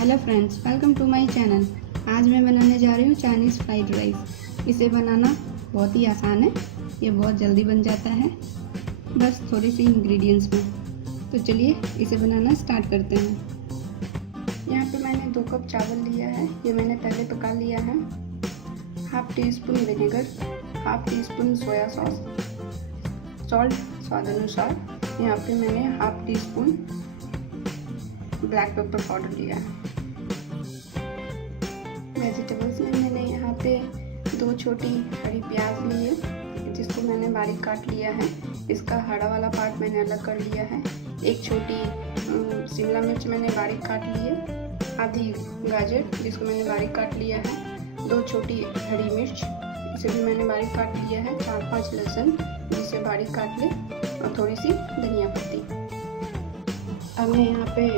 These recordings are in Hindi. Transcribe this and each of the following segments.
Hello friends, welcome to my channel. आज मैं बनाने जा रही हूँ चाइनीज़ फ्राइड राइस। इसे बनाना बहुत ही आसान है, ये बहुत जल्दी बन जाता है, बस थोड़ी सी इंग्रेडिएंट्स में। तो चलिए इसे बनाना स्टार्ट करते हैं। यहाँ पे मैंने 2 कप चावल लिया है, ये मैंने पहले पका लिया है। Half tea spoon vinegar, half tea spoon soya sauce, salt स्वाद अनुसार। यहाँ पे मैंने half tea spoon black pepper powder लिया है। वेजिटेबल्स में मैंने यहाँ पे 2 छोटी हरी प्याज ली है, जिसको मैंने बारीक काट लिया है। इसका हरा वाला पार्ट मैंने अलग कर लिया है। 1 छोटी शिमला मिर्च मैंने बारीक काट ली है। आधी गाजर, जिसको मैंने बारीक काट लिया है। 2 छोटी हरी मिर्च, इसे भी मैंने बारीक काट लिया है। 4-5 लहसुन, जिसे बारीक काट ले, और थोड़ी सी धनिया पत्ती। अब मैं यहाँ पे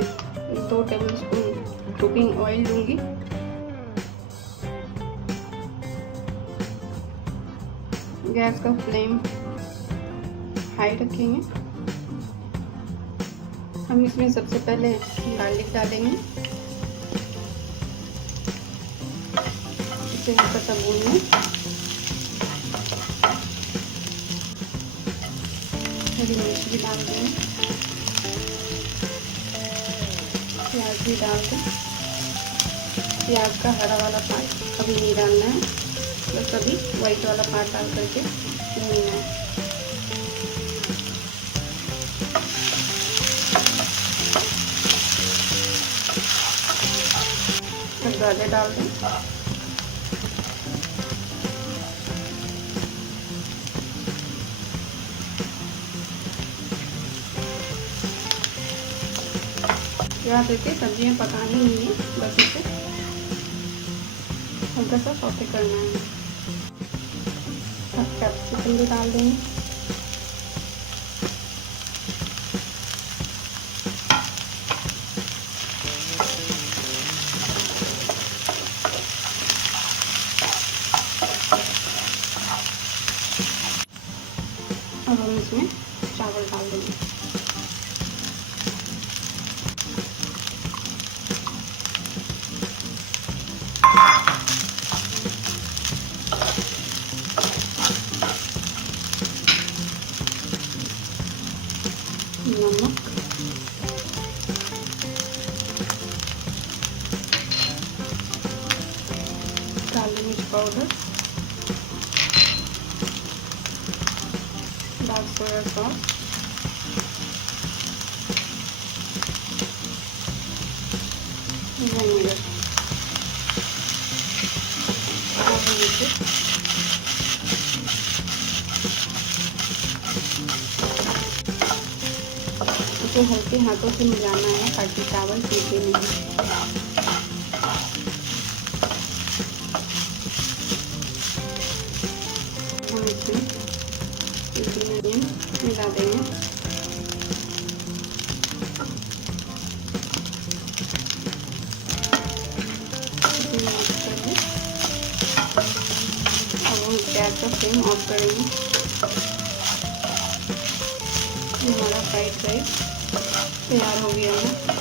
2 टेबलस्पून कुकिंग ऑयल लूँगी। गैस का फ्लेम हाई रखेंगे। हम इसमें सबसे पहले गार्लिक डालेंगे, इसे हल्का सा भूनेंगे। हरी मिर्च भी डाल देंगे, प्याज भी डाल दें। प्याज का हरा वाला पार्ट अभी नहीं डालना है, बस अभी वाइट वाला पार्ट डाल करके भूनना है। अब गाजर डाल दें। याद रखिए, सब्जियां पकानी नहीं है, बस इसे हल्का सा सौते करना है। अब कैप्सिकम भी डाल देंगे। अब हम इसमें चावल डाल देंगे। नमक, काली मिर्च powder, dark soya sauce, vinegar, इसे हल्के हाथों से मिलाना है ताकि चावल टूटे नहीं। हम इसमें अनियन मिला देंगे। अब हम गैस का फ्लेम ऑफ करेंगे। हमारा फ्राइड राइस तैयार हो गया है।